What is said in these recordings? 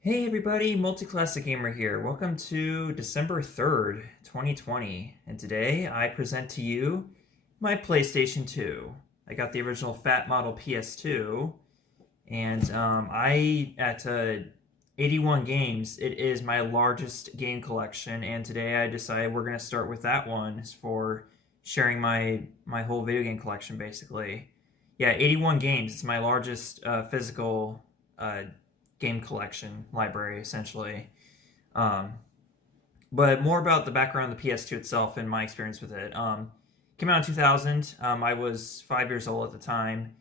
Hey everybody, Multi-Classic Gamer here. Welcome to December 3rd, 2020. And today I present to you my PlayStation 2. I got the original fat model PS2, and at 81 games, it is my largest game collection. And today I decided we're going to start with that one for sharing my whole video game collection, basically. Yeah, 81 games. It's my largest physical game collection library, essentially. Um, but more about the background of the PS2 itself and my experience with it. Came out in 2000. I was 5 years old at the time,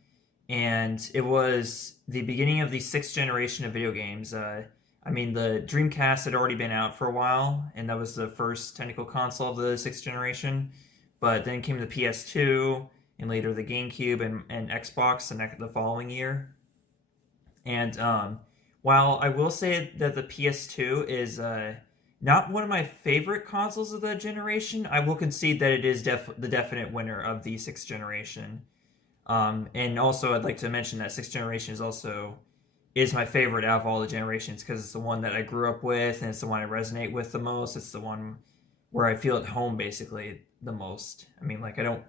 and it was the beginning of the sixth generation of video games. The Dreamcast had already been out for a while, and that was the first technical console of the sixth generation. But then came the PS2, and later the GameCube and Xbox the following year. And while I will say that the PS2 is not one of my favorite consoles of that generation, I will concede that it is the definite winner of the sixth generation. And also, I'd like to mention that sixth generation is my favorite out of all the generations because it's the one that I grew up with and it's the one I resonate with the most. It's the one where I feel at home basically the most. I mean, like I don't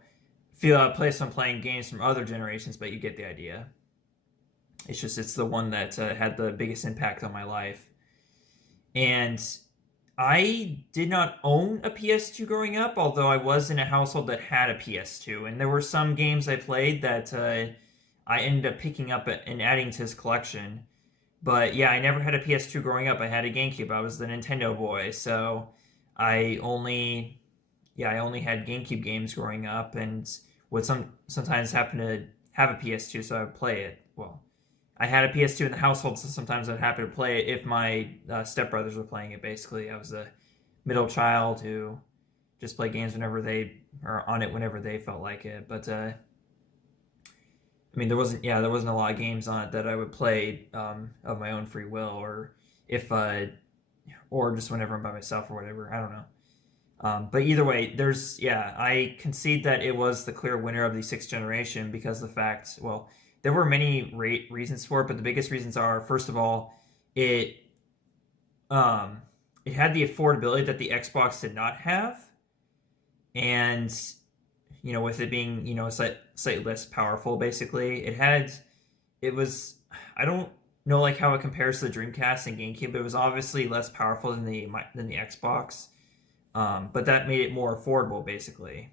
feel out of place when playing games from other generations, but you get the idea. It's the one that had the biggest impact on my life. And I did not own a PS2 growing up, although I was in a household that had a PS2, and there were some games I played that I ended up picking up and adding to his collection. But yeah, I never had a PS2 growing up. I had a GameCube. I was the Nintendo boy, so I only I only had GameCube games growing up, and would sometimes happen to have a PS2, so I would play it. Well, I had a PS2 in the household, so sometimes I'd happen to play it if my stepbrothers were playing it. Basically, I was a middle child who just played games whenever they or on it whenever they felt like it. But there wasn't a lot of games on it that I would play of my own free will, or if or just whenever I'm by myself or whatever. I don't know. But either way, I concede that it was the clear winner of the sixth generation because the fact, well, there were many reasons for it, but the biggest reasons are, first of all, it um, it had the affordability that the Xbox did not have, and with it being slightly less powerful, basically, it was I don't know like how it compares to the Dreamcast and GameCube, but it was obviously less powerful than the Xbox, but that made it more affordable, basically.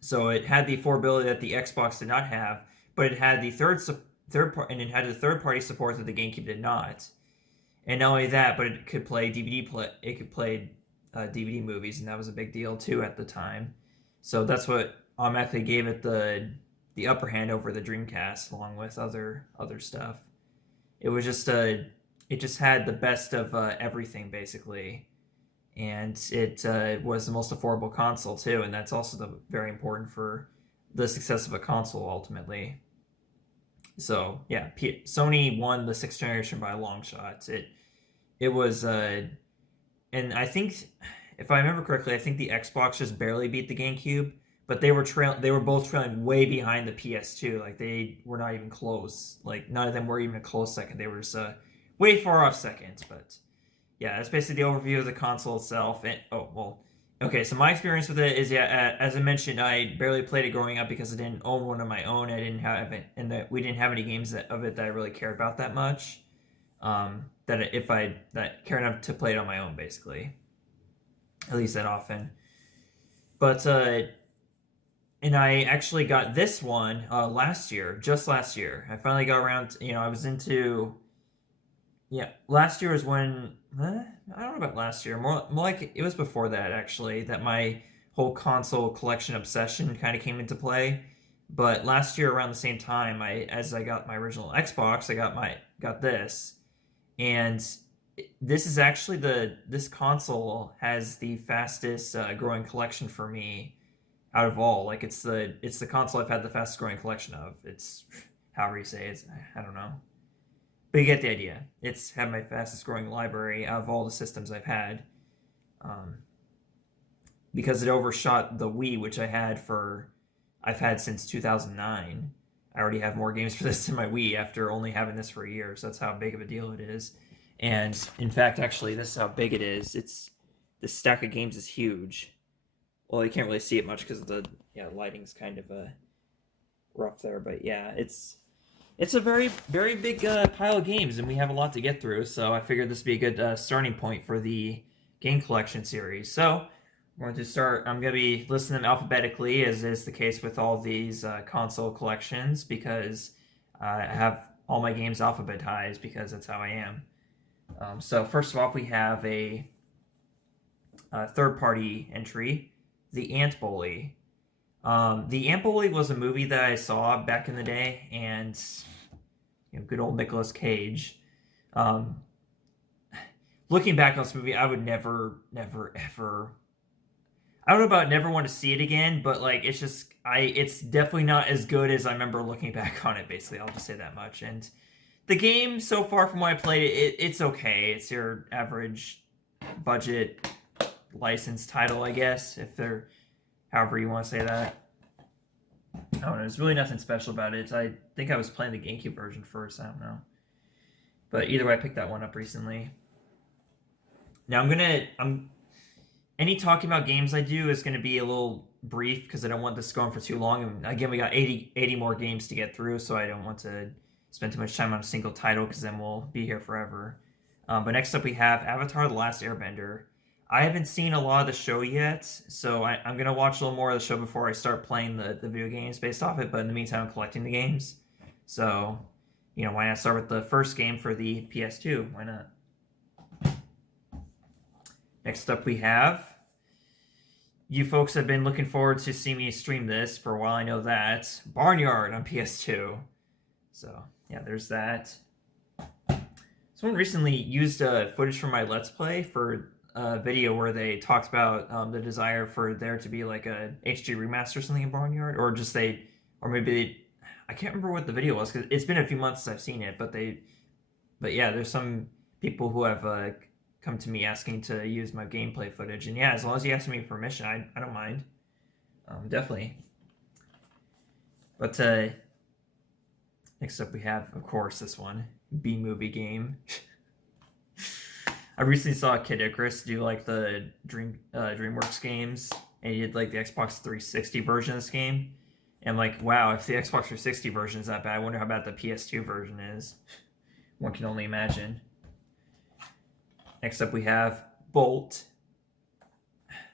So it had the affordability that the Xbox did not have, but it had the and it had the third party support that the GameCube did not. And not only that, but it could play DVD movies, and that was a big deal too at the time. So that's what automatically gave it the upper hand over the Dreamcast, along with other stuff. It just had the best of everything basically, and it was the most affordable console too, and that's also very important for the success of a console ultimately. So yeah, Sony won the sixth generation by a long shot. It was and I think if I remember correctly, I think the Xbox just barely beat the GameCube, but they were both trailing way behind the PS2. Like they were not even close. Like none of them were even a close second. They were just way far off second. But yeah, that's basically the overview of the console itself. And oh well, okay. So my experience with it is as I mentioned, I barely played it growing up because I didn't own one of my own. I didn't have it, and that we didn't have any games of it that I really cared about that much. That care enough to play it on my own, basically, at least that often. But and I actually got this one last year, just last year. I finally got around. I was into last year was when I don't know about last year. More like it was before that actually that my whole console collection obsession kind of came into play. But last year around the same time, as I got my original Xbox, I got this, and this is actually this console has the fastest growing collection for me out of all. Like it's the console I've had the fastest growing collection of. It's however you say it. I don't know. But you get the idea. It's had my fastest growing library out of all the systems I've had. Um, because it overshot the Wii, which I've had since 2009. I already have more games for this than my Wii after only having this for a year, so that's how big of a deal it is. And in fact, actually, this is how big it is. This stack of games is huge. Well, you can't really see it much because the lighting's kind of rough there, but yeah, it's a very big pile of games, and we have a lot to get through. So I figured this would be a good starting point for the game collection series. So we're going to start. I'm going to be listing them alphabetically, as is the case with all these console collections, because I have all my games alphabetized because that's how I am. So first of all, we have a third-party entry, The Ant Bully. The Ant Bully was a movie that I saw back in the day, and good old Nicolas Cage. Looking back on this movie, I would never, ever. I don't know about never want to see it again, but like it's definitely not as good as I remember looking back on it. Basically, I'll just say that much. And the game so far, from what I played, it's okay. It's your average budget licensed title, I guess, if they're however you want to say that. I don't know. There's really nothing special about it. I think I was playing the GameCube version first. I don't know. But either way, I picked that one up recently. Now any talking about games I do is gonna be a little brief because I don't want this going for too long. And again, we got 80 more games to get through, so I don't want to spend too much time on a single title because then we'll be here forever. But next up we have Avatar: The Last Airbender. I haven't seen a lot of the show yet, so I'm going to watch a little more of the show before I start playing the video games based off it, but in the meantime, I'm collecting the games. So, why not start with the first game for the PS2? Why not? Next up we have... You folks have been looking forward to see me stream this for a while, I know that. Barnyard on PS2. So, yeah, there's that. Someone recently used footage from my Let's Play for... video where they talked about the desire for there to be like a HD remaster or something in Barnyard, or I can't remember what the video was because it's been a few months since I've seen it, but yeah, there's some people who have come to me asking to use my gameplay footage, and yeah, as long as you ask me permission, I don't mind, definitely. But next up we have, of course, this one, B-movie game. I recently saw Kid Icarus do like the DreamWorks games, and he did like the Xbox 360 version of this game. And like, wow, if the Xbox 360 version is that bad, I wonder how bad the PS2 version is. One can only imagine. Next up we have Bolt.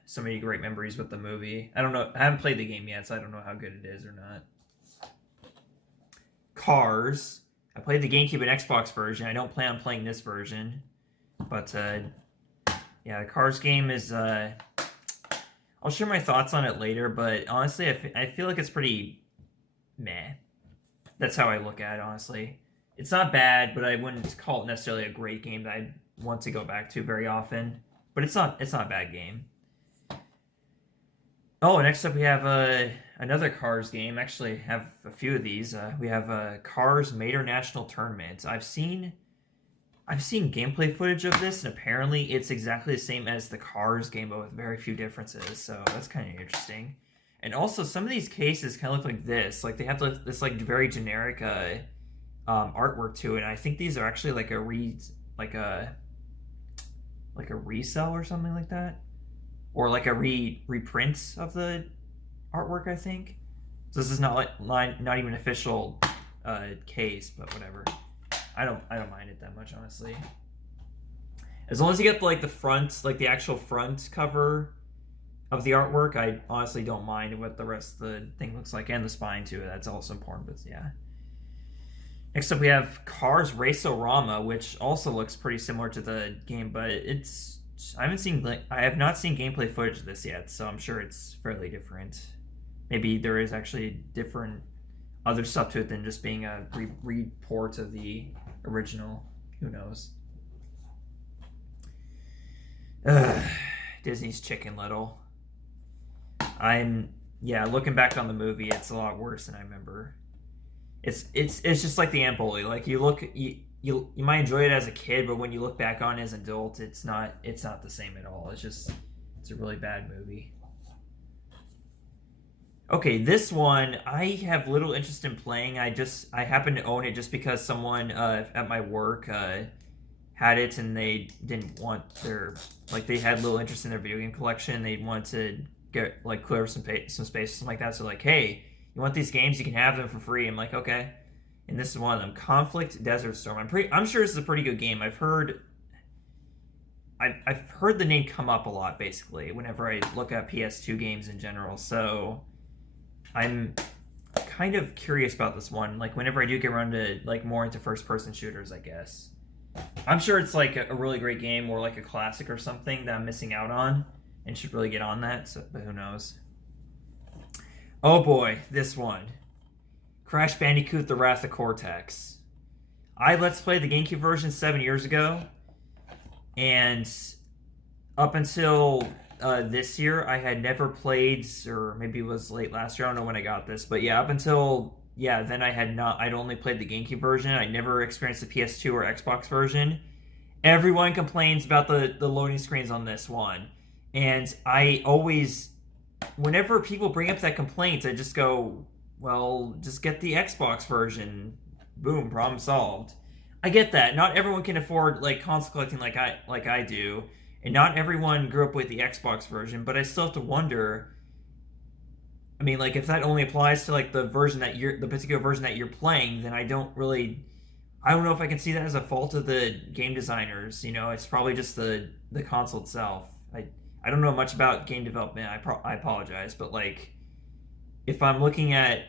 So many great memories with the movie. I don't know, I haven't played the game yet, so I don't know how good it is or not. Cars. I played the GameCube and Xbox version. I don't plan on playing this version. But, yeah, the Cars game is, I'll share my thoughts on it later, but honestly, I feel like it's pretty meh. That's how I look at it, honestly. It's not bad, but I wouldn't call it necessarily a great game that I'd want to go back to very often. But it's not a bad game. Oh, next up we have another Cars game. Actually, I have a few of these. We have Cars Mater National Tournament. I've seen gameplay footage of this, and apparently it's exactly the same as the Cars game, but with very few differences, so that's kind of interesting. And also, some of these cases kind of look like this. Like, they have this, like, very generic artwork to it, and I think these are actually, like, a resell or something like that. Or, like, a reprint of the artwork, I think. So this is not even an official case, but whatever. I don't mind it that much, honestly. As long as you get like the front, like the actual front cover of the artwork, I honestly don't mind what the rest of the thing looks like, and the spine too. That's also important, but yeah. Next up we have Cars Race-O-Rama, which also looks pretty similar to the game, but I have not seen gameplay footage of this yet, so I'm sure it's fairly different. Maybe there is actually different other stuff to it than just being a report of the original. Who knows? Disney's Chicken Little. Looking back on the movie, it's a lot worse than I remember. It's just like the Ant Bully. Like you might enjoy it as a kid, but when you look back on it as an adult, it's not the same at all. It's a really bad movie. Okay, this one I have little interest in playing. I happen to own it just because someone at my work had it and they didn't want their, like, they had little interest in their video game collection. They wanted to get, like, clear up some space or something like that. So, like, hey, you want these games? You can have them for free. I'm like, okay. And this is one of them. Conflict Desert Storm. I'm sure this is a pretty good game. I've heard the name come up a lot, basically, whenever I look at PS2 games in general. So I'm kind of curious about this one. Like, whenever I do get around to, like, more into first-person shooters, I guess. I'm sure it's, like, a really great game or, like, a classic or something that I'm missing out on and should really get on that, so, but who knows. Oh, boy, this one. Crash Bandicoot: The Wrath of Cortex. I Let's Played the GameCube version 7 years ago, and up until this year, I had never played, or maybe it was late last year, I don't know when I got this, but yeah, up until, yeah, then I'd only played the GameCube version. I never experienced the PS2 or Xbox version. Everyone complains about the loading screens on this one, and I always, whenever people bring up that complaint, I just go, well, just get the Xbox version. Boom, problem solved. I get that. Not everyone can afford, like, console collecting like I do, and not everyone grew up with the Xbox version, but I still have to wonder, I mean, like, if that only applies to, like, the particular version that you're playing, then I don't know if I can see that as a fault of the game designers. You know, it's probably just the console itself. I don't know much about game development. I apologize, but, like, if I'm looking at,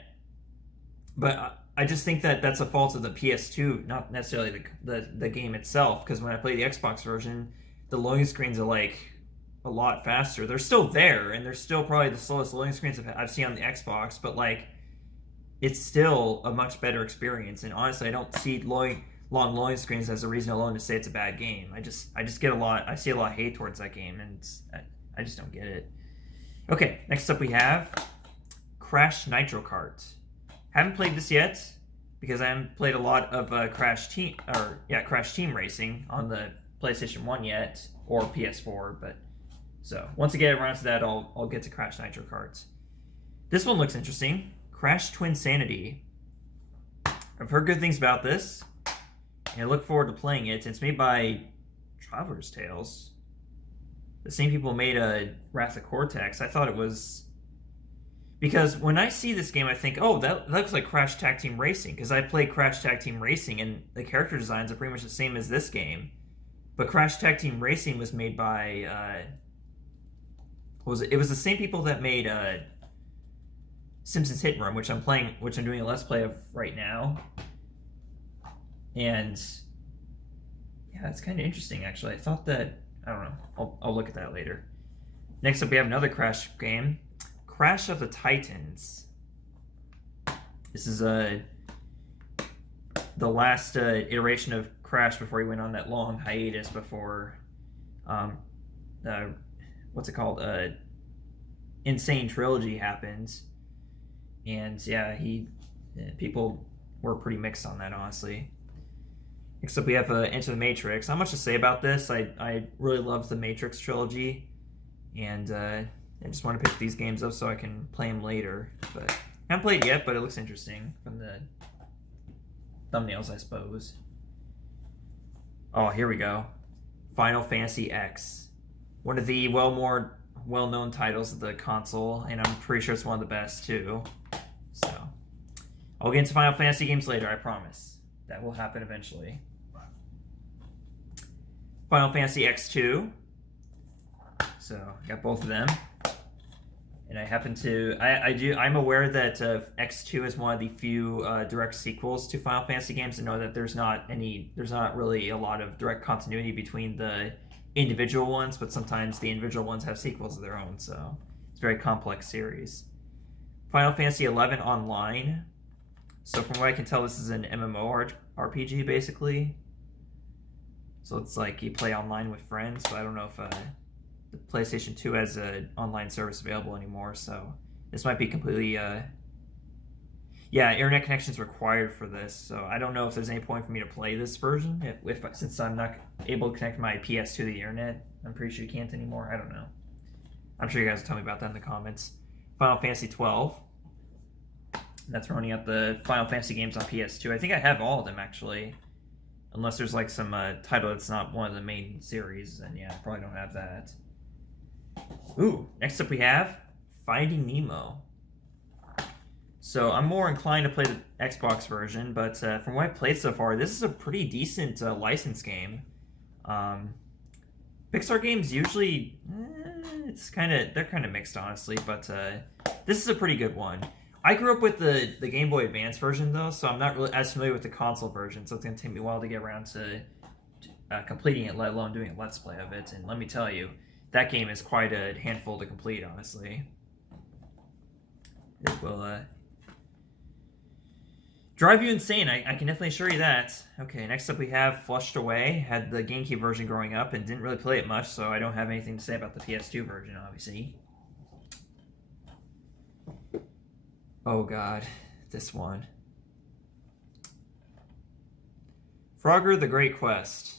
but I just think that that's a fault of the PS2, not necessarily the game itself, because when I play the Xbox version, the loading screens are, like, a lot faster. They're still there, and they're still probably the slowest loading screens I've seen on the Xbox, but, like, it's still a much better experience, and honestly, I don't see long loading screens as a reason alone to say it's a bad game. I see a lot of hate towards that game, and I just don't get it. Okay, next up we have Crash Nitro Kart. Haven't played this yet because I haven't played a lot of Crash Team Racing on the PlayStation 1 yet, or PS4. But so once I get around to that, I'll get to Crash Nitro Kart. This one looks interesting. Crash Twinsanity. I've heard good things about this, and I look forward to playing it. It's made by Traveler's Tales, the same people who made Wrath of Cortex. I thought it was, because when I see this game, I think, oh, that looks like Crash Tag Team Racing, because I played Crash Tag Team Racing, and the character designs are pretty much the same as this game. But Crash Tag Team Racing was made by, it was the same people that made Simpsons Hit and Run, which I'm doing a Let's Play of right now. And yeah, it's kind of interesting, actually. I thought that, I don't know, I'll look at that later. Next up, we have another Crash game. Crash of the Titans. This is the last iteration of Crash before he went on that long hiatus before, what's it called? Insane Trilogy happened, and yeah, people were pretty mixed on that, honestly. Next up, we have Enter the Matrix. Not much to say about this. I really love the Matrix trilogy, and I just want to pick these games up so I can play them later. But I haven't played it yet, but it looks interesting from the thumbnails, I suppose. Oh, here we go. Final Fantasy X. One of the more well-known titles of the console, and I'm pretty sure it's one of the best, too. So, I'll get into Final Fantasy games later, I promise. That will happen eventually. Final Fantasy X2. So, got both of them. And I happen to, I'm aware that X2 is one of the few direct sequels to Final Fantasy games, and know that there's not really a lot of direct continuity between the individual ones, but sometimes the individual ones have sequels of their own, so it's a very complex series. Final Fantasy XI Online. So from what I can tell, this is an MMORPG, basically. So it's like you play online with friends, but I don't know if the PlayStation 2 has an online service available anymore, so this might be completely, yeah, internet connection is required for this, so I don't know if there's any point for me to play this version, since I'm not able to connect my PS to the internet. I'm pretty sure you can't anymore. I don't know. I'm sure you guys will tell me about that in the comments. Final Fantasy 12. That's running out the Final Fantasy games on PS2. I think I have all of them, actually. Unless there's like some title that's not one of the main series, then yeah, I probably don't have that. Ooh, next up we have Finding Nemo. So I'm more inclined to play the Xbox version, but from what I've played so far, this is a pretty decent license game. Pixar games usually, they're kind of mixed, honestly, but this is a pretty good one. I grew up with the Game Boy Advance version, though, so I'm not really as familiar with the console version, so it's going to take me a while to get around to completing it, let alone doing a Let's Play of it. And let me tell you, that game is quite a handful to complete, honestly. It will drive you insane, I can definitely assure you that. Okay, next up we have Flushed Away. Had the GameCube version growing up and didn't really play it much, so I don't have anything to say about the PS2 version, obviously. Oh god, this one. Frogger the Great Quest.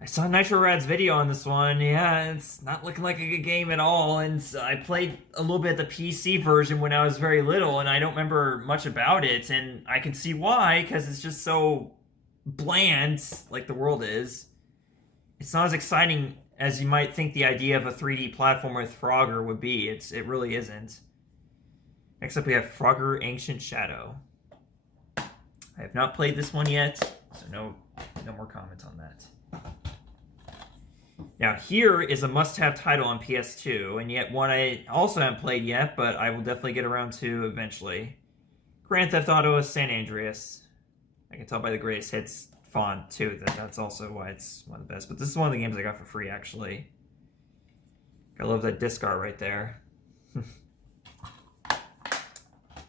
I saw Nitro Rad's video on this one. Yeah, it's not looking like a good game at all. And I played a little bit of the PC version when I was very little, and I don't remember much about it. And I can see why, because it's just so bland, like the world is. It's not as exciting as you might think the idea of a 3D platformer with Frogger would be. It really isn't. Next up, we have Frogger Ancient Shadow. I have not played this one yet, so no more comments on that. Now, here is a must-have title on PS2, and yet one I also haven't played yet, but I will definitely get around to eventually. Grand Theft Auto San Andreas. I can tell by the greatest hits font, too, that's also why it's one of the best. But this is one of the games I got for free, actually. I love that disc art right there.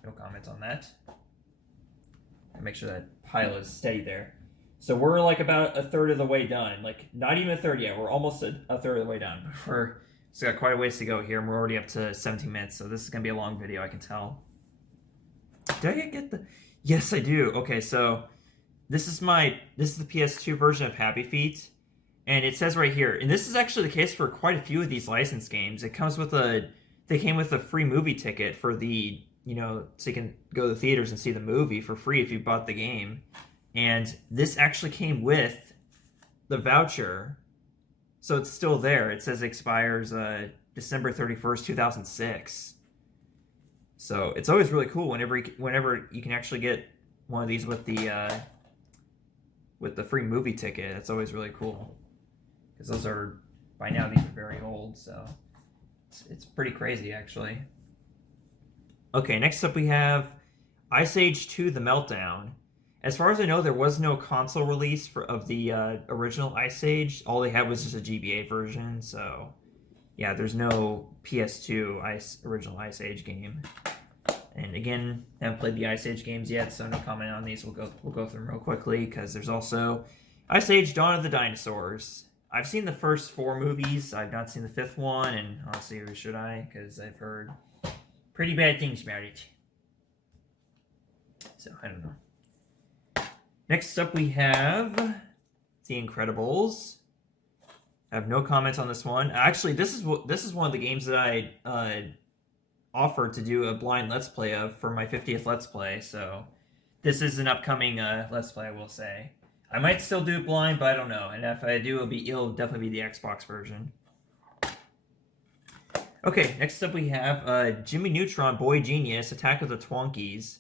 No comments on that. Make sure that pile is steady there. So we're like about a third of the way done. Like, not even a third yet. We're almost a third of the way done. We're still got quite a ways to go here, and we're already up to 17 minutes, so this is going to be a long video, I can tell. Did I get the... Yes, I do. Okay, so this is the PS2 version of Happy Feet, and it says right here, and this is actually the case for quite a few of these licensed games. It comes with they came with a free movie ticket for the, so you can go to the theaters and see the movie for free if you bought the game. And this actually came with the voucher, so it's still there. It says it expires December 31st, 2006. So it's always really cool whenever you can actually get one of these with the free movie ticket. It's always really cool, because those are, by now, these are very old, so it's pretty crazy, actually. Okay, next up we have Ice Age 2: The Meltdown. As far as I know, there was no console release of the original Ice Age. All they had was just a GBA version, so yeah, there's no PS2 original Ice Age game. And again, I haven't played the Ice Age games yet, so no comment on these. We'll go through them real quickly, because there's also Ice Age: Dawn of the Dinosaurs. I've seen the first 4 movies. I've not seen the 5th one, and honestly, or should I? Because I've heard pretty bad things about it. So, I don't know. Next up, we have The Incredibles. I have no comments on this one. Actually, this is one of the games that I offered to do a blind Let's Play of for my 50th Let's Play. So this is an upcoming Let's Play, I will say. I might still do it blind, but I don't know. And if I do, it'll definitely be the Xbox version. Okay, next up we have Jimmy Neutron Boy Genius Attack of the Twonkies.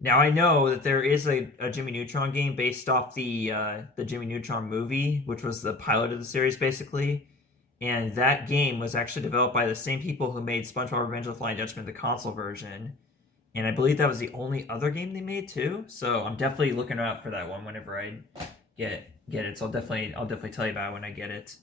Now, I know that there is a Jimmy Neutron game based off the Jimmy Neutron movie, which was the pilot of the series, basically. And that game was actually developed by the same people who made SpongeBob Revenge of the Flying Dutchman, the console version. And I believe that was the only other game they made, too. So I'm definitely looking out for that one whenever I get it. So I'll definitely tell you about it when I get it.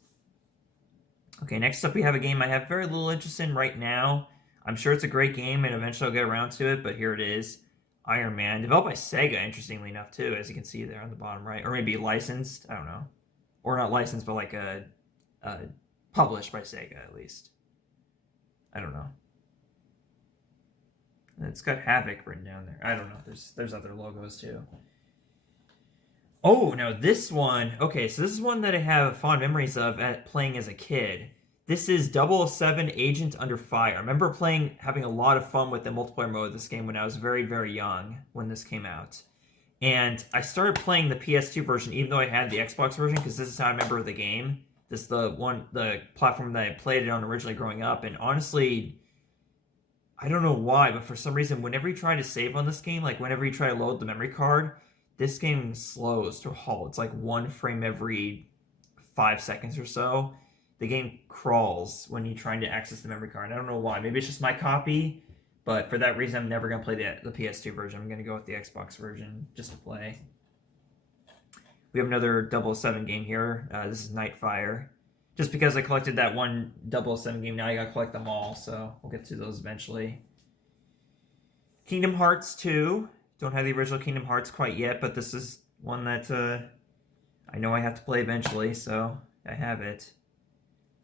Okay, next up we have a game I have very little interest in right now. I'm sure it's a great game, and eventually I'll get around to it, but here it is. Iron Man, developed by Sega, interestingly enough, too, as you can see there on the bottom right. Or maybe licensed, I don't know. Or not licensed, but like published by Sega, at least. I don't know. And it's got Havoc written down there. I don't know. There's other logos, too. Oh, now this one. Okay, so this is one that I have fond memories of playing as a kid. This is 007 Agent Under Fire. I remember having a lot of fun with the multiplayer mode of this game when I was very, very young when this came out. And I started playing the PS2 version, even though I had the Xbox version, because this is how I remember the game. This is the platform that I played it on originally growing up. And honestly, I don't know why, but for some reason, whenever you try to save on this game, like whenever you try to load the memory card, this game slows to a halt. It's like 1 frame every 5 seconds or so. The game crawls when you're trying to access the memory card. I don't know why. Maybe it's just my copy, but for that reason, I'm never going to play the PS2 version. I'm going to go with the Xbox version just to play. We have another 007 game here. This is Nightfire. Just because I collected that one 007 game, now I gotta collect them all, so we'll get to those eventually. Kingdom Hearts 2. Don't have the original Kingdom Hearts quite yet, but this is one that I know I have to play eventually, so I have it.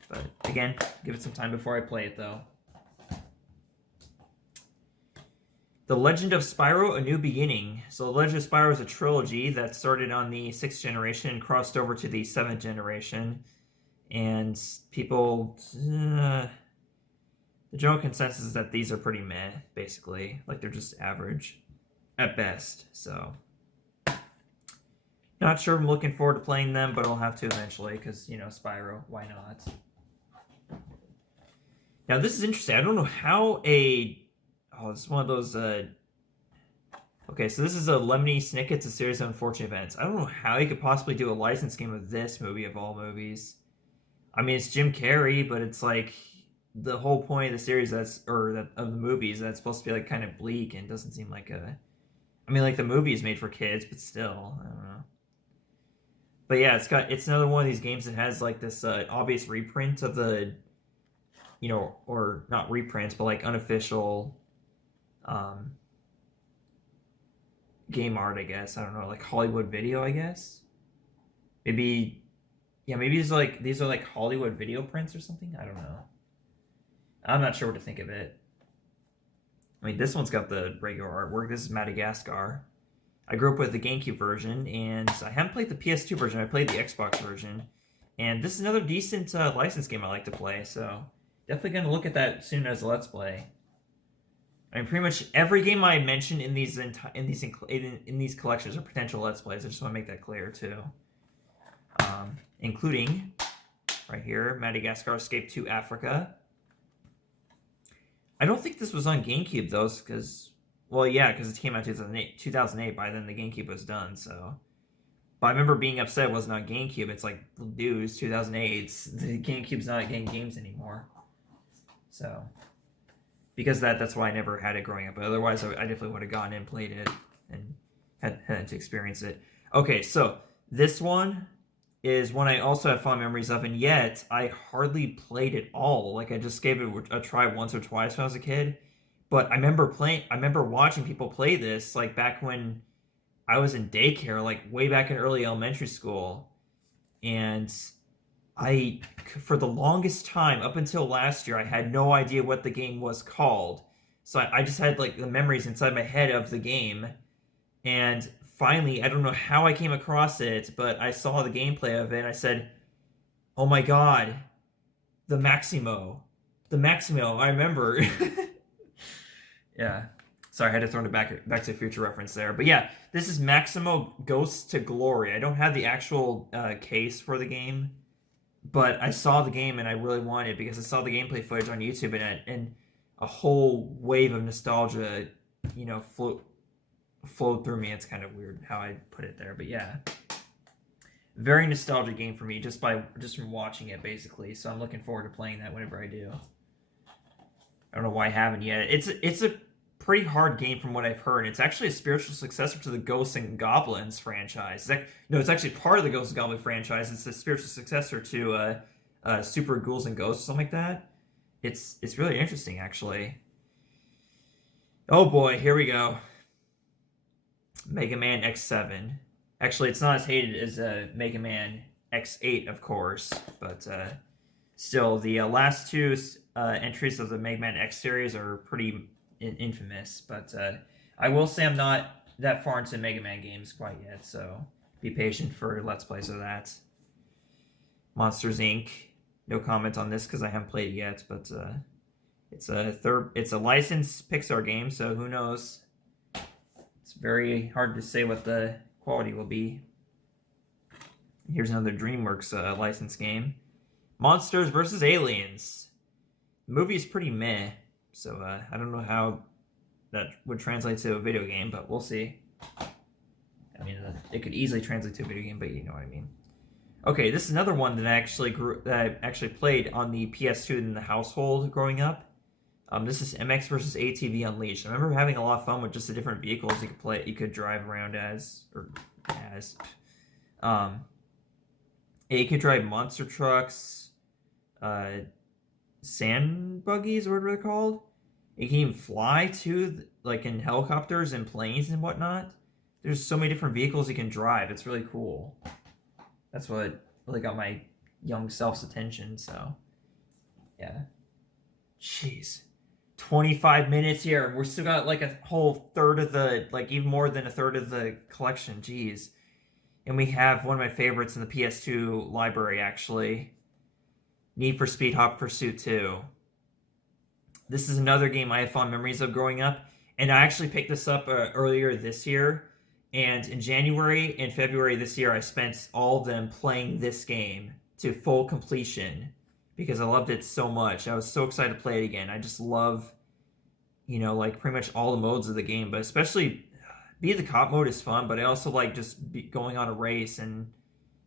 But again, give it some time before I play it, though. The Legend of Spyro: A New Beginning. So The Legend of Spyro is a trilogy that started on the 6th generation and crossed over to the 7th generation. And people, the general consensus is that these are pretty meh, basically. Like, they're just average at best, so. Not sure I'm looking forward to playing them, but I'll have to eventually, because, you know, Spyro, why not? Now, this is interesting. I don't know how oh, this is one of those, okay, so this is a Lemony Snicket's A Series of Unfortunate Events. I don't know how you could possibly do a license game of this movie of all movies. I mean, it's Jim Carrey, but it's like the whole point of the series of the movies that's supposed to be like kind of bleak and doesn't seem like I mean, like the movie is made for kids, but still, I don't know. But yeah, it's another one of these games that has like this obvious reprint of the, you know, or not reprints, but like unofficial game art, I guess. I don't know, like Hollywood Video, I guess. Maybe. Yeah, maybe these are like Hollywood video prints or something. I don't know. I'm not sure what to think of it. I mean, this one's got the regular artwork. This is Madagascar. I grew up with the GameCube version, and I haven't played the PS2 version. I played the Xbox version, and this is another decent license game I like to play. So definitely gonna look at that soon as a Let's Play. I mean, pretty much every game I mentioned in these collections are potential Let's Plays. I just want to make that clear too. Including, right here, Madagascar Escape to Africa. I don't think this was on GameCube, though, because, well, yeah, because it came out in 2008. By then, the GameCube was done, so. But I remember being upset it wasn't on GameCube. It's like, dude, it's 2008. The GameCube's not getting games anymore. So, because that's why I never had it growing up. But otherwise, I definitely would have gone and played it and had to experience it. Okay, so this one is one I also have fond memories of, and yet I hardly played it all. Like, I just gave it a try once or twice when I was a kid. But I remember watching people play this, like, back when I was in daycare, like, way back in early elementary school. And for the longest time, up until last year, I had no idea what the game was called. So I just had, like, the memories inside my head of the game. And finally, I don't know how I came across it, but I saw the gameplay of it, and I said, oh my god, the Maximo, I remember. Yeah, sorry, I had to throw it back to the Future reference there. But yeah, this is Maximo Ghosts to Glory. I don't have the actual case for the game, but I saw the game, and I really wanted it, because I saw the gameplay footage on YouTube, and a whole wave of nostalgia, you know, flowed through me. It's kind of weird how I put it there, but yeah, very nostalgic game for me just from watching it, basically. So I'm looking forward to playing that whenever I do. I don't know why I haven't yet. It's a pretty hard game from what I've heard. It's actually a spiritual successor to the Ghosts and Goblins franchise. It's actually part of the Ghosts and Goblins franchise. It's a spiritual successor to Super Ghouls and Ghosts, something like that. It's really interesting, actually. Oh boy, here we go. Mega Man X7. Actually, it's not as hated as Mega Man X8, of course, but still, the last two entries of the Mega Man X series are pretty infamous. But I will say I'm not that far into Mega Man games quite yet, so be patient for Let's Plays of that. Monsters Inc. No comment on this because I haven't played it yet, but it's a licensed Pixar game, so who knows? It's very hard to say what the quality will be. Here's another DreamWorks licensed game. Monsters vs. Aliens. The movie is pretty meh, so I don't know how that would translate to a video game, but we'll see. I mean, it could easily translate to a video game, but you know what I mean. Okay, this is another one that I actually played on the PS2 in the household growing up. This is MX vs. ATV Unleashed. I remember having a lot of fun with just the different vehicles you could drive around as. You could drive monster trucks, sand buggies, or whatever they're called. You can even fly too, like in helicopters and planes and whatnot. There's so many different vehicles you can drive. It's really cool. That's what really got my young self's attention, so yeah. Jeez. 25 minutes here. We're still got like a whole third of the, like even more than a third of the collection. Jeez. And we have one of my favorites in the PS2 library, actually. Need for Speed Hot Pursuit 2. This is another game I have fond memories of growing up. And I actually picked this up earlier this year. And in January and February this year, I spent all of them playing this game to full completion. Because I loved it so much. I was so excited to play it again. I just love, you know, like pretty much all the modes of the game. But especially, Be the Cop mode is fun. But I also like just going on a race and,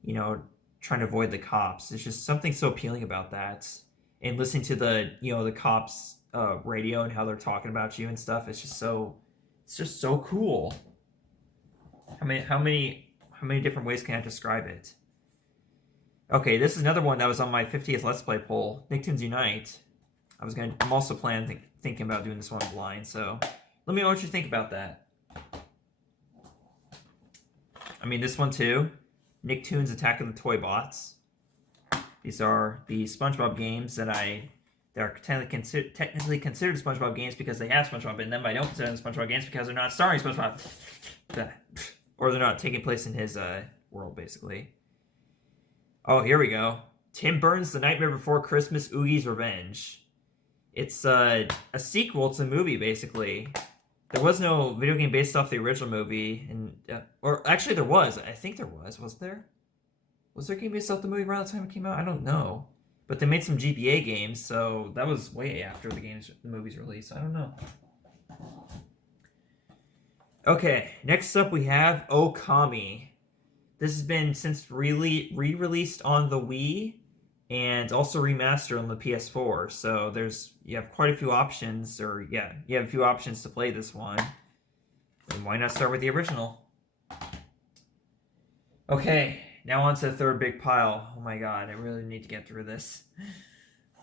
you know, trying to avoid the cops. There's just something so appealing about that. And listening to the, you know, the cops' radio and how they're talking about you and stuff. It's just so cool. How many different ways can I describe it? Okay, this is another one that was on my 50th Let's Play poll. Nicktoons Unite. I'm also thinking about doing this one blind, so let me know what you think about that. I mean, this one too. Nicktoons Attack of the Toy Bots. These are the SpongeBob games that are technically considered SpongeBob games because they have SpongeBob in them, but I don't consider them SpongeBob games because they're not starring SpongeBob. Or they're not taking place in his world, basically. Oh, here we go. Tim Burton's The Nightmare Before Christmas, Oogie's Revenge. It's a sequel to the movie, basically. There was no video game based off the original movie. Or actually there was. I think there was. Was there? Was there a game based off the movie around the time it came out? I don't know. But they made some GBA games, so that was way after the movie's release. I don't know. Okay, next up we have Okami. This has been since re-released on the Wii and also remastered on the PS4. So you have quite a few options, you have a few options to play this one. And why not start with the original? Okay, now on to the third big pile. Oh my god, I really need to get through this.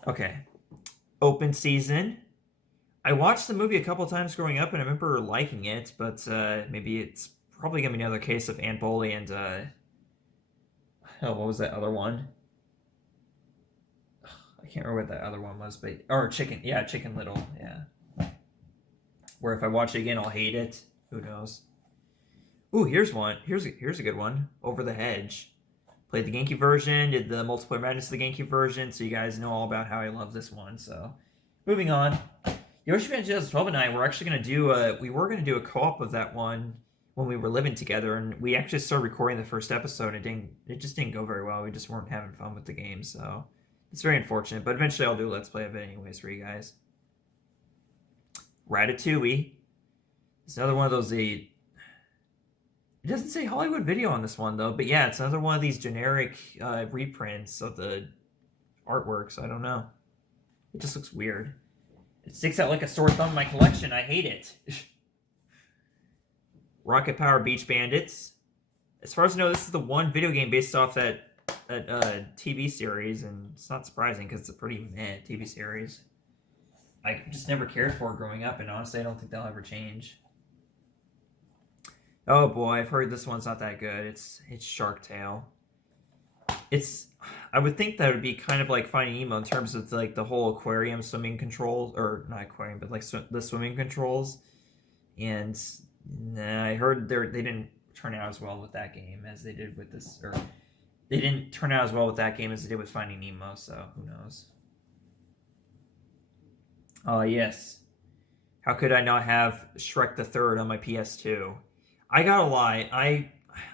Okay, Open Season. I watched the movie a couple times growing up, and I remember liking it, but maybe it's probably going to be another case of Aunt Boley and, what was that other one? I can't remember what that other one was, but, or Chicken Little, yeah. Where if I watch it again, I'll hate it. Who knows? Ooh, here's one. Here's a good one. Over the Hedge. Played the GameCube version, did the Multiplayer Madness of the GameCube version, so you guys know all about how I love this one, so. Moving on. Yoshi Band 2012 and I were actually going to do a co-op of that one when we were living together, and we actually started recording the first episode, and it just didn't go very well. We just weren't having fun with the game, so it's very unfortunate, but eventually I'll do a Let's Play of it anyways for you guys. Ratatouille. It's another one of those, it doesn't say Hollywood Video on this one, though, but yeah, it's another one of these generic reprints of the artwork, so I don't know. It just looks weird. It sticks out like a sore thumb in my collection. I hate it. Rocket Power Beach Bandits. As far as I know, this is the one video game based off that TV series, and it's not surprising because it's a pretty meh TV series. I just never cared for it growing up, and honestly, I don't think that'll ever change. Oh boy, I've heard this one's not that good. It's Shark Tale. I would think that would be kind of like Finding Nemo in terms of like the whole aquarium swimming controls, or not aquarium, but like the swimming controls. And I heard they didn't turn out as well with that game as they did with this, or they didn't turn out as well with that game as they did with Finding Nemo. So who knows? Oh yes, how could I not have Shrek the Third on my PS2? I gotta lie,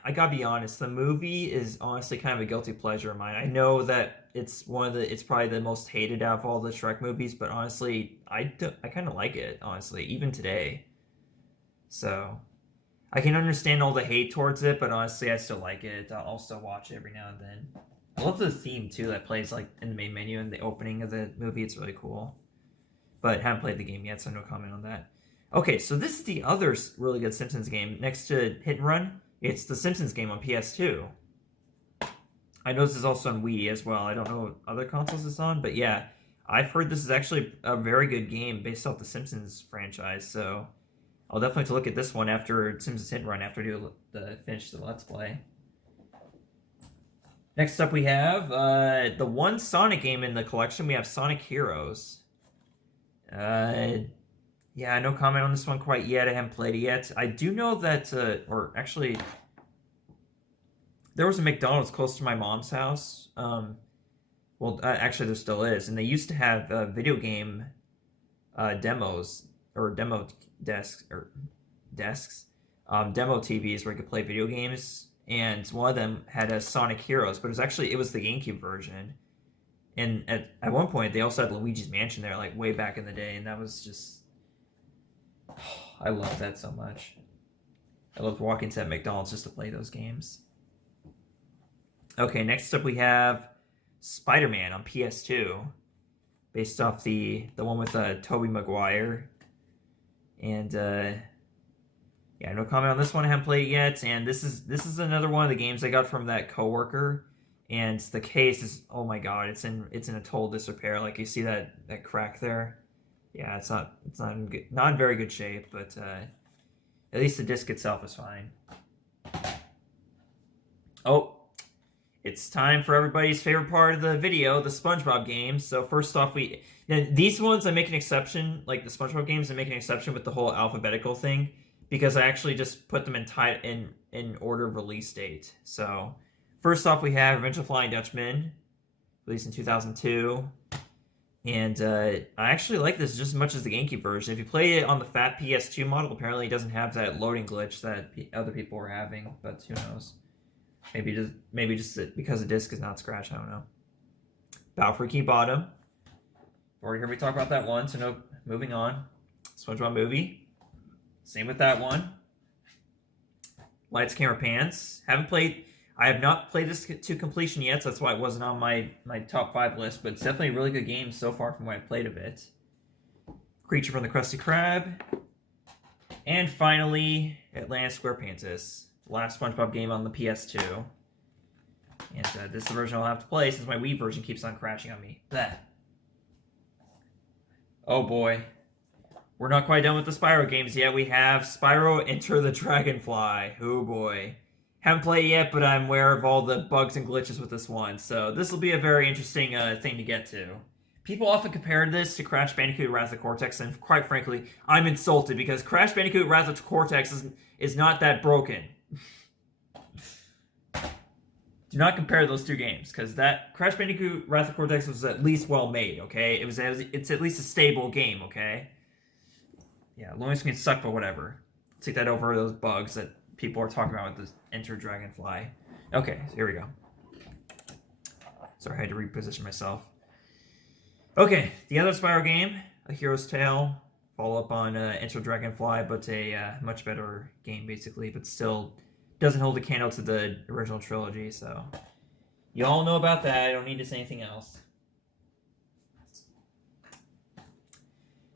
I gotta be honest. The movie is honestly kind of a guilty pleasure of mine. I know that it's probably the most hated out of all the Shrek movies, but honestly, I kind of like it. Honestly, even today. So I can understand all the hate towards it, but honestly, I still like it. I'll still watch it every now and then. I love the theme too that plays like in the main menu in the opening of the movie. It's really cool. But haven't played the game yet, so no comment on that. Okay, so this is the other really good Simpsons game next to Hit and Run. It's the Simpsons game on PS2. I know this is also on Wii as well. I don't know what other consoles it's on, but yeah, I've heard this is actually a very good game based off the Simpsons franchise. So I'll definitely have to look at this one after Simpsons Hit and Run after I do finish the Let's Play. Next up, we have the one Sonic game in the collection. We have Sonic Heroes. Yeah, no comment on this one quite yet. I haven't played it yet. I do know that, or actually, there was a McDonald's close to my mom's house. Well, actually, there still is, and they used to have video game demos or demo desks demo TVs where you could play video games. And one of them had a Sonic Heroes, but it was the GameCube version. And at one point, they also had Luigi's Mansion there, like way back in the day, and that was just... I love that so much. I loved walking to that McDonald's just to play those games. Okay, next up we have Spider-Man on PS2, based off the one with Tobey Maguire. And yeah, no comment on this one. I haven't played it yet. And this is another one of the games I got from that coworker. And the case is, oh my god, it's in a total disrepair. Like you see that crack there. Yeah, it's not in very good shape, but at least the disc itself is fine. Oh, it's time for everybody's favorite part of the video, the SpongeBob games. So first off, these ones I make an exception, like the SpongeBob games, I make an exception with the whole alphabetical thing because I actually just put them in order of release date. So first off, we have Revenge of the Flying Dutchman, released in 2002. And I actually like this just as much as the GameCube version. If you play it on the fat PS2 model, apparently it doesn't have that loading glitch that other people were having. But who knows? Maybe just because the disc is not scratched. I don't know. Battle for Key Bottom. Already heard me talk about that one, so no. Moving on. SpongeBob movie. Same with that one. Lights, Camera, Pants. I have not played this to completion yet, so that's why it wasn't on my top 5 list, but it's definitely a really good game so far from what I've played of it. Creature from the Krusty Krab. And finally, Atlantis SquarePants, the last SpongeBob game on the PS2. And this is the version I'll have to play since my Wii version keeps on crashing on me. Blech. Oh boy. We're not quite done with the Spyro games yet. We have Spyro Enter the Dragonfly. Oh boy. Haven't played it yet, but I'm aware of all the bugs and glitches with this one. So this will be a very interesting thing to get to. People often compare this to Crash Bandicoot Wrath of Cortex, and quite frankly, I'm insulted because Crash Bandicoot Wrath of Cortex is not that broken. Do not compare those two games, because that Crash Bandicoot Wrath of Cortex was at least well made, okay? It's at least a stable game, okay? Yeah, Looney can suck, but whatever. Take that over those bugs that people are talking about with this Enter Dragonfly. Okay, so here we go. Sorry, I had to reposition myself. Okay, the other Spyro game, A Hero's Tale, follow up on Enter Dragonfly, but a much better game basically, but still doesn't hold a candle to the original trilogy, so you all know about that. I don't need to say anything else.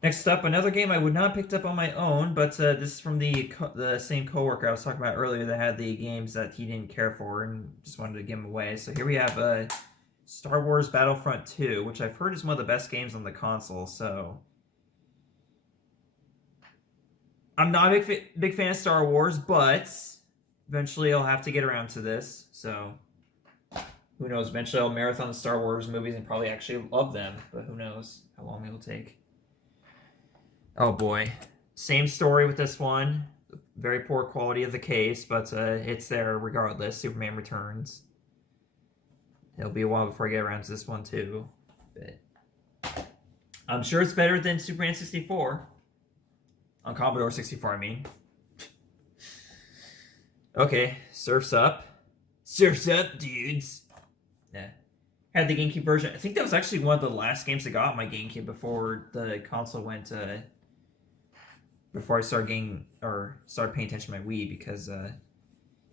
Next up, another game I would not have picked up on my own, but this is from the same coworker I was talking about earlier that had the games that he didn't care for and just wanted to give them away. So here we have Star Wars Battlefront 2, which I've heard is one of the best games on the console. So I'm not a big fan of Star Wars, but eventually I'll have to get around to this. So who knows? Eventually I'll marathon the Star Wars movies and probably actually love them, but who knows how long it'll take. Oh boy. Same story with this one. Very poor quality of the case, but it's there regardless. Superman Returns. It'll be a while before I get around to this one too. But I'm sure it's better than Superman 64. On Commodore 64, I mean. Okay, Surf's Up. Surf's Up, dudes. Yeah. Had the GameCube version. I think that was actually one of the last games I got on my GameCube before the console went before I started paying attention to my Wii, because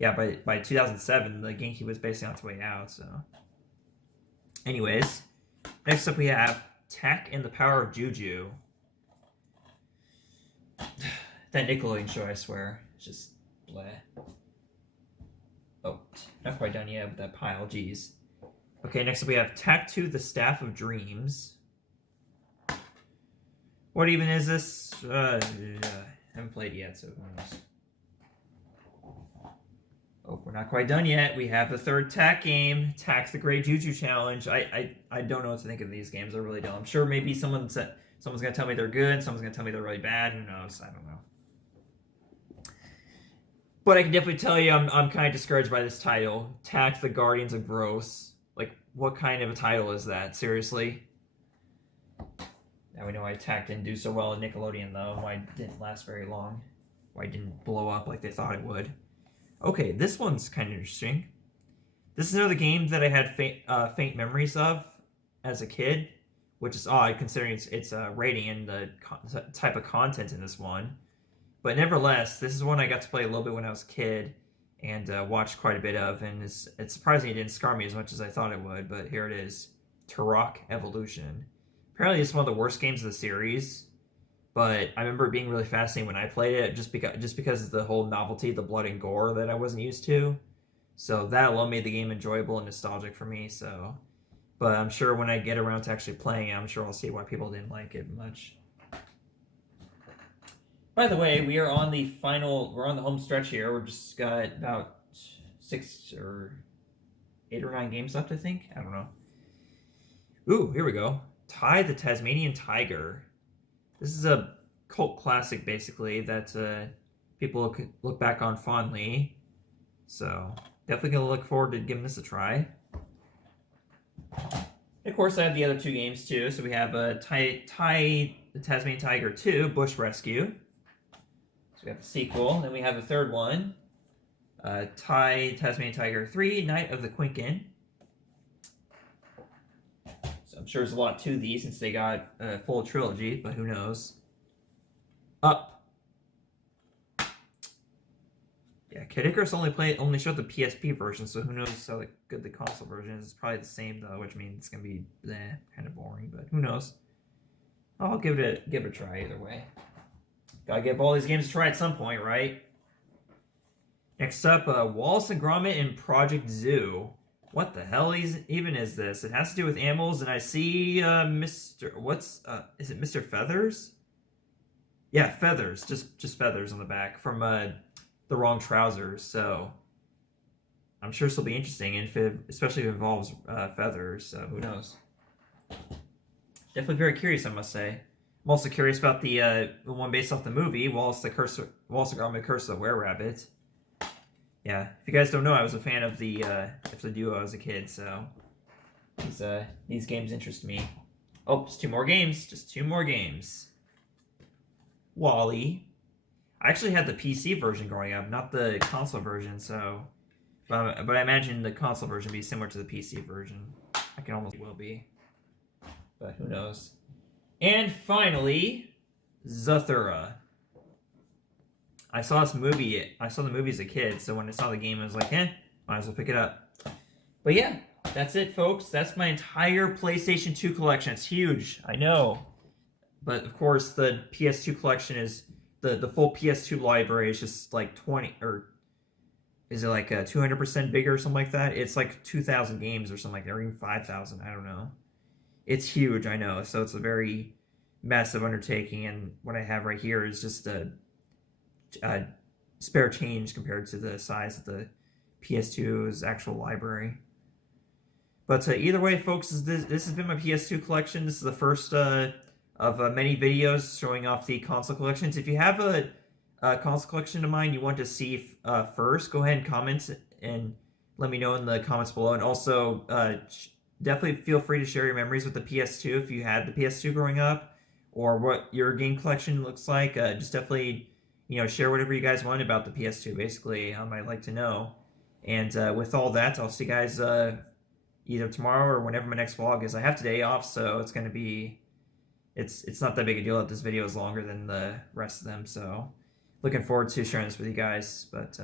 yeah, by 2007 the GameCube was basically on its way out. So anyways, next up we have Tak and the Power of Juju. That Nickelodeon show, I swear, it's just bleh. Oh, not quite done yet with that pile, jeez. Okay, next up we have Tak 2, the Staff of Dreams. What even is this? I haven't played yet, so who knows. Oh, we're not quite done yet. We have the third Tak game, Tak the Great Juju Challenge. I don't know what to think of these games. I really don't. I'm sure maybe someone's going to tell me they're good, someone's going to tell me they're really bad. Who knows? I don't know. But I can definitely tell you I'm kind of discouraged by this title. Tak the Guardians of Gross. Like, what kind of a title is that? Seriously? Now we know why Tak didn't do so well at Nickelodeon, though, and why it didn't last very long. Why it didn't blow up like they thought it would. Okay, this one's kind of interesting. This is another game that I had faint memories of as a kid, which is odd considering its rating and the type of content in this one. But nevertheless, this is one I got to play a little bit when I was a kid and watched quite a bit of, and it's surprising it didn't scar me as much as I thought it would, but here it is. Turok Evolution. Apparently it's one of the worst games of the series, but I remember it being really fascinating when I played it, just because of the whole novelty, the blood and gore that I wasn't used to. So that alone made the game enjoyable and nostalgic for me, so... But I'm sure when I get around to actually playing it, I'm sure I'll see why people didn't like it much. By the way, we're on the home stretch here. We're just got about 6 or 8 or 9 games left, I think. I don't know. Ooh, here we go. Ty the Tasmanian Tiger. This is a cult classic, basically, that people look back on fondly. So, definitely going to look forward to giving this a try. Of course, I have the other 2 games, too. So we have Ty the Tasmanian Tiger 2, Bush Rescue. We have the sequel, then we have the third one, Tasmanian Tiger 3, Night of the Quinkin. So I'm sure there's a lot to these since they got a full trilogy, but who knows. Up. Yeah, Kid Icarus only showed the PSP version, so who knows how good the console version is. It's probably the same though, which means it's gonna be kind of boring, but who knows. I'll give it a try either way. Gotta give all these games a try at some point, right? Next up, Wallace and Gromit in Project Zoo. What the hell even is this? It has to do with animals, and I see Mr. Is it Mr. Feathers? Yeah, Feathers. Just Feathers on the back from The Wrong Trousers. So I'm sure this will be interesting, and especially if it involves Feathers. So who knows? Definitely very curious, I must say. I'm also curious about the one based off the movie, Wallace and Gromit: Curse of the Were-Rabbit. Yeah, if you guys don't know, I was a fan of the duo as a kid, so these games interest me. Oh, just 2 more games. Just 2 more games. WALL-E. I actually had the PC version growing up, not the console version, so... But I imagine the console version would be similar to the PC version. I can almost will be. But who knows. And finally, Zathura. I saw the movie as a kid, so when I saw the game, I was like, might as well pick it up. But yeah, that's it, folks. That's my entire PlayStation 2 collection. It's huge, I know. But of course, the PS2 collection is the full PS2 library is just like 20, or is it like 200% bigger or something like that? It's like 2,000 games or something like that, or even 5,000. I don't know. It's huge, I know. So it's a very massive undertaking, and what I have right here is just a spare change compared to the size of the PS2's actual library. But either way, folks, this has been my PS2 collection. This is the first of many videos showing off the console collections. If you have a console collection of mine you want to see first, go ahead and comment and let me know in the comments below. And also, definitely feel free to share your memories with the PS2 if you had the PS2 growing up, or what your game collection looks like. Just definitely share whatever you guys want about the PS2. Basically, I'd like to know. And with all that, I'll see you guys either tomorrow or whenever my next vlog is. I have today off, so it's gonna be it's not that big a deal that this video is longer than the rest of them. So looking forward to sharing this with you guys, but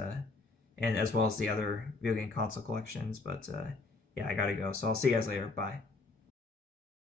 and as well as the other video game console collections. But yeah, I gotta go. So I'll see you guys later. Bye.